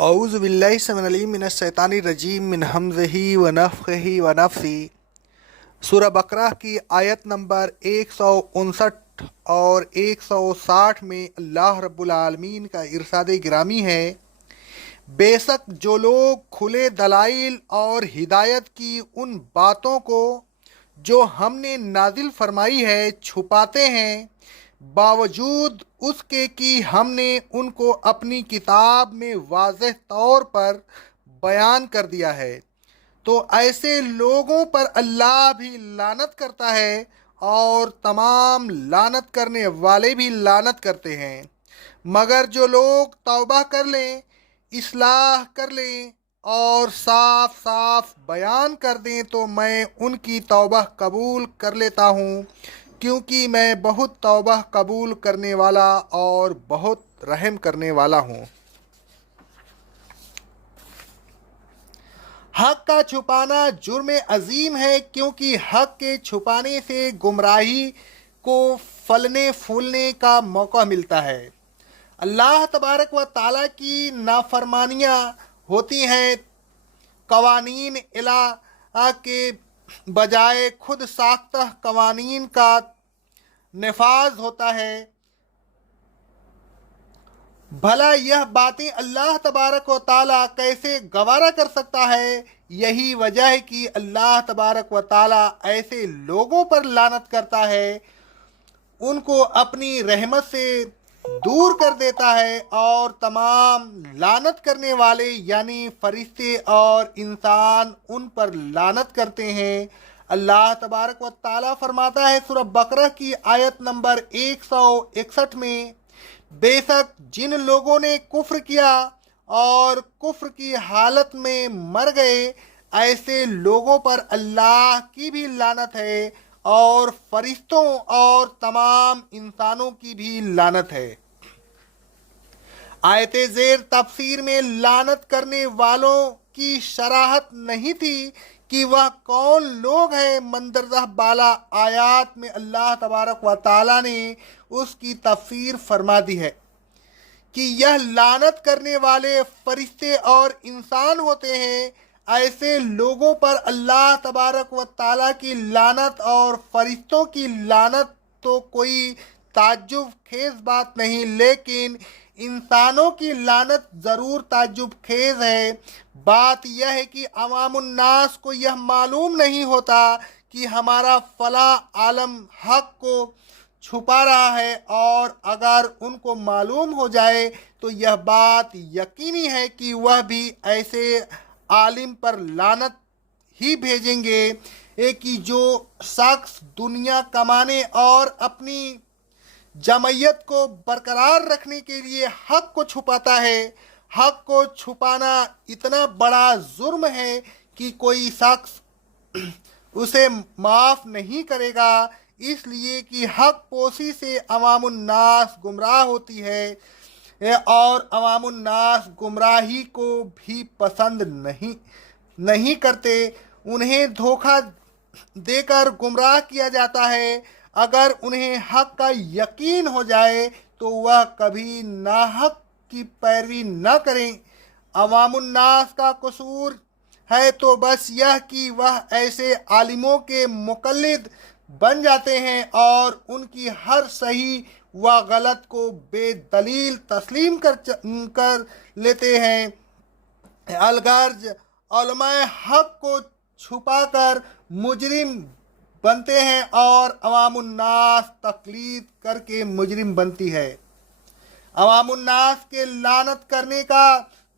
اعوذ باللہ السمیع العلیم من الشیطان الرجیم من حمزہ ونفخہ ونفثہ۔ سورہ بقرہ کی آیت نمبر 159 اور 160 میں اللہ رب العالمین کا ارشاد گرامی ہے، بے شک جو لوگ کھلے دلائل اور ہدایت کی ان باتوں کو جو ہم نے نازل فرمائی ہے چھپاتے ہیں، باوجود اس کے کہ ہم نے ان کو اپنی کتاب میں واضح طور پر بیان کر دیا ہے، تو ایسے لوگوں پر اللہ بھی لعنت کرتا ہے اور تمام لعنت کرنے والے بھی لعنت کرتے ہیں، مگر جو لوگ توبہ کر لیں، اصلاح کر لیں اور صاف صاف بیان کر دیں تو میں ان کی توبہ قبول کر لیتا ہوں، کیونکہ میں بہت توبہ قبول کرنے والا اور بہت رحم کرنے والا ہوں۔ حق کا چھپانا جرم عظیم ہے، کیونکہ حق کے چھپانے سے گمراہی کو پھلنے پھولنے کا موقع ملتا ہے۔ اللہ تبارک و تعالیٰ کی نافرمانیاں ہوتی ہیں، قوانین الہ کے بجائے خود ساختہ قوانین کا نفاذ ہوتا ہے۔ بھلا یہ باتیں اللہ تبارک و تعالیٰ کیسے گوارا کر سکتا ہے؟ یہی وجہ ہے کہ اللہ تبارک و تعالیٰ ایسے لوگوں پر لعنت کرتا ہے، ان کو اپنی رحمت سے دور کر دیتا ہے، اور تمام لعنت کرنے والے یعنی فرشتے اور انسان ان پر لعنت کرتے ہیں۔ اللہ تبارک و تعالیٰ فرماتا ہے سورہ بقرہ کی آیت نمبر 161 میں، بے شک جن لوگوں نے کفر کیا اور کفر کی حالت میں مر گئے، ایسے لوگوں پر اللہ کی بھی لعنت ہے اور فرشتوں اور تمام انسانوں کی بھی لعنت ہے۔ آیت زیر تفسیر میں لعنت کرنے والوں کی شرحت نہیں تھی کہ وہ کون لوگ ہیں، مندرجہ بالا آیات میں اللہ تبارک و تعالیٰ نے اس کی تفسیر فرما دی ہے کہ یہ لعنت کرنے والے فرشتے اور انسان ہوتے ہیں۔ ایسے لوگوں پر اللہ تبارک و تعالیٰ کی لعنت اور فرشتوں کی لعنت تو کوئی تعجب خیز بات نہیں، لیکن انسانوں کی لعنت ضرور تعجب خیز ہے۔ بات یہ ہے کہ عوام الناس کو یہ معلوم نہیں ہوتا کہ ہمارا فلاں عالم حق کو چھپا رہا ہے، اور اگر ان کو معلوم ہو جائے تو یہ بات یقینی ہے کہ وہ بھی ایسے عالم پر لعنت ہی بھیجیں گے کہ جو شخص دنیا کمانے اور اپنی جمعیت کو برقرار رکھنے کے لیے حق کو چھپاتا ہے۔ حق کو چھپانا اتنا بڑا جرم ہے کہ کوئی شخص اسے معاف نہیں کرے گا، اس لیے کہ حق پوشی سے عوام الناس گمراہ ہوتی ہے، اور عوام الناس گمراہی کو بھی پسند نہیں کرتے، انہیں دھوکہ دے کر گمراہ کیا جاتا ہے۔ اگر انہیں حق کا یقین ہو جائے تو وہ کبھی ناحق کی پیروی نہ کریں۔ عوام الناس کا قصور ہے تو بس یہ کہ وہ ایسے عالموں کے مقلد بن جاتے ہیں اور ان کی ہر صحیح و غلط کو بے دلیل تسلیم کر لیتے ہیں۔ الغرض علماء حق کو چھپا کر مجرم بنتے ہیں اور عوام الناس تقلید کر کے مجرم بنتی ہے۔ عوام الناس کے لعنت کرنے کا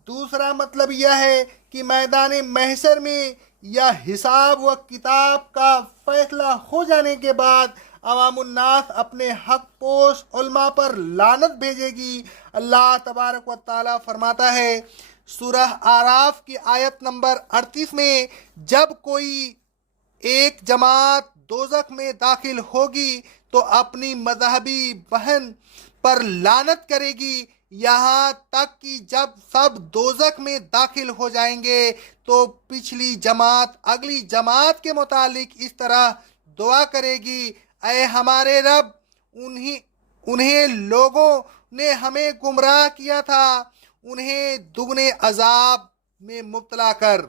دوسرا مطلب یہ ہے کہ میدان محشر میں یا حساب و کتاب کا فیصلہ ہو جانے کے بعد عوام الناس اپنے حق پوش علماء پر لعنت بھیجے گی۔ اللہ تبارک و تعالیٰ فرماتا ہے سورہ اعراف کی آیت نمبر 38 میں، جب کوئی ایک جماعت دوزخ میں داخل ہوگی تو اپنی مذہبی بہن پر لعنت کرے گی، یہاں تک کہ جب سب دوزخ میں داخل ہو جائیں گے تو پچھلی جماعت اگلی جماعت کے متعلق اس طرح دعا کرے گی، اے ہمارے رب، انہیں لوگوں نے ہمیں گمراہ کیا تھا، انہیں دگنے عذاب میں مبتلا کر۔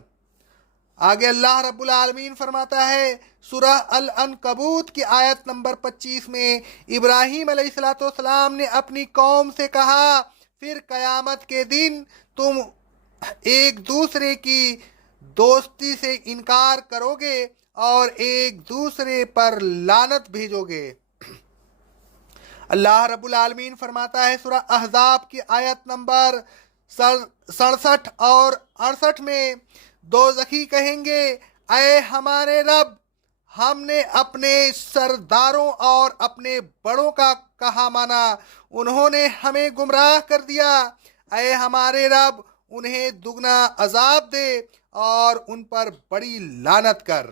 آگے اللہ رب العالمین فرماتا ہے سورہ العنکبوت کی آیت نمبر 25 میں، ابراہیم علیہ السلام نے اپنی قوم سے کہا، پھر قیامت کے دن تم ایک دوسرے کی دوستی سے انکار کرو گے اور ایک دوسرے پر لعنت بھیجو گے۔ اللہ رب العالمین فرماتا ہے سورہ احزاب کی آیت نمبر 67 اور 68 میں، دوزخی کہیں گے، اے ہمارے رب، ہم نے اپنے سرداروں اور اپنے بڑوں کا کہا مانا، انہوں نے ہمیں گمراہ کر دیا۔ اے ہمارے رب، انہیں دگنا عذاب دے اور ان پر بڑی لعنت کر۔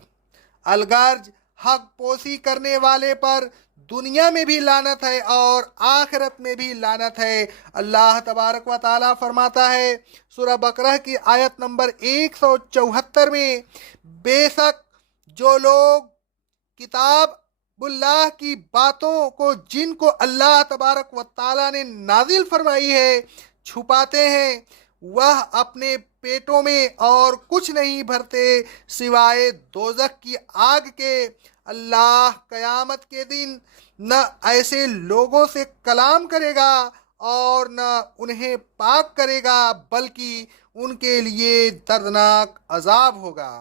الغرض حق پوسی کرنے والے پر دنیا میں بھی لعنت ہے اور آخرت میں بھی لعنت ہے۔ اللہ تبارک و تعالیٰ فرماتا ہے سورہ بقرہ کی آیت نمبر 174 میں، بے شک جو لوگ کتاب اللہ کی باتوں کو جن کو اللہ تبارک و تعالیٰ نے نازل فرمائی ہے چھپاتے ہیں، وہ اپنے پیٹوں میں اور کچھ نہیں بھرتے سوائے دوزخ کی آگ کے۔ اللہ قیامت کے دن نہ ایسے لوگوں سے کلام کرے گا اور نہ انہیں پاک کرے گا، بلکہ ان کے لیے دردناک عذاب ہوگا۔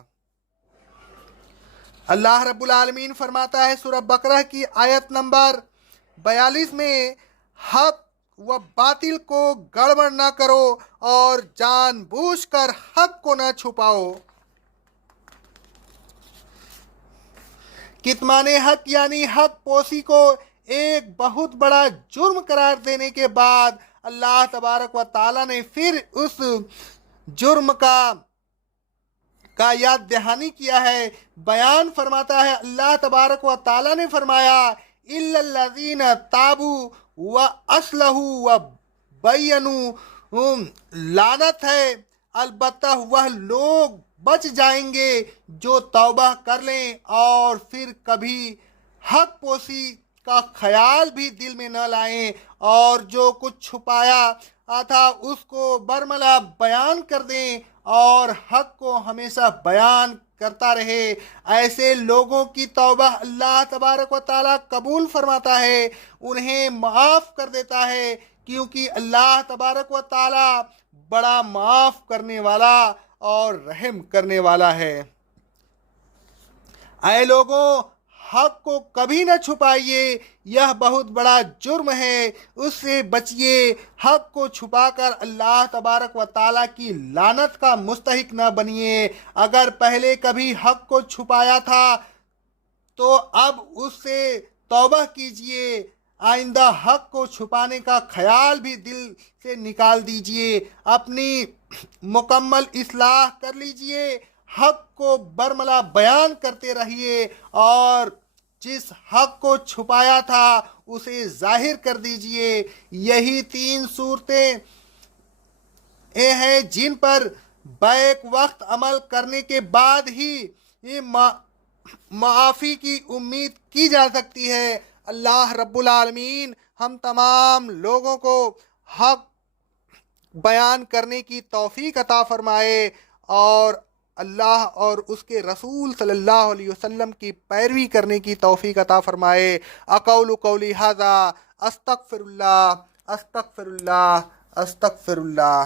اللہ رب العالمین فرماتا ہے سورہ بقرہ کی آیت نمبر 42 میں، حق و باطل کو گڑبڑ نہ کرو اور جان بوجھ کر حق کو نہ چھپاؤ۔ کتمان حق یعنی حق پوسی کو ایک بہت بڑا جرم قرار دینے کے بعد اللہ تبارک و تعالیٰ نے پھر اس جرم کا یاد دہانی کیا ہے، بیان فرماتا ہے۔ اللہ تبارک و تعالیٰ نے فرمایا، اِلَّا الَّذِينَ تَابُوا وَأَصْلَحُوا وَبَيَّنُوا، لعنت ہے البتہ وہ لوگ بچ جائیں گے جو توبہ کر لیں اور پھر کبھی حق پوسی کا خیال بھی دل میں نہ لائیں، اور جو کچھ چھپایا تھا اس کو برملا بیان کر دیں اور حق کو ہمیشہ بیان کرتا رہے۔ ایسے لوگوں کی توبہ اللہ تبارک و تعالیٰ قبول فرماتا ہے، انہیں معاف کر دیتا ہے، کیونکہ اللہ تبارک و تعالیٰ بڑا معاف کرنے والا اور رحم کرنے والا ہے۔ اے لوگوں، حق کو کبھی نہ چھپائیے، یہ بہت بڑا جرم ہے، اس سے بچیے۔ حق کو چھپا کر اللہ تبارک و تعالیٰ کی لعنت کا مستحق نہ بنیے۔ اگر پہلے کبھی حق کو چھپایا تھا تو اب اس سے توبہ کیجیے، آئندہ حق کو چھپانے کا خیال بھی دل سے نکال دیجیے، اپنی مکمل اصلاح کر لیجیے، حق کو برملا بیان کرتے رہیے اور جس حق کو چھپایا تھا اسے ظاہر کر دیجیے۔ یہی 3 صورتیں ہیں جن پر بیک وقت عمل کرنے کے بعد ہی معافی کی امید کی جا سکتی ہے۔ اللہ رب العالمین ہم تمام لوگوں کو حق بیان کرنے کی توفیق عطا فرمائے اور اللہ اور اس کے رسول صلی اللہ علیہ وسلم کی پیروی کرنے کی توفیق عطا فرمائے۔ اقول قولی ھذا، استغفر اللہ، استغفر اللہ، استغفر اللہ۔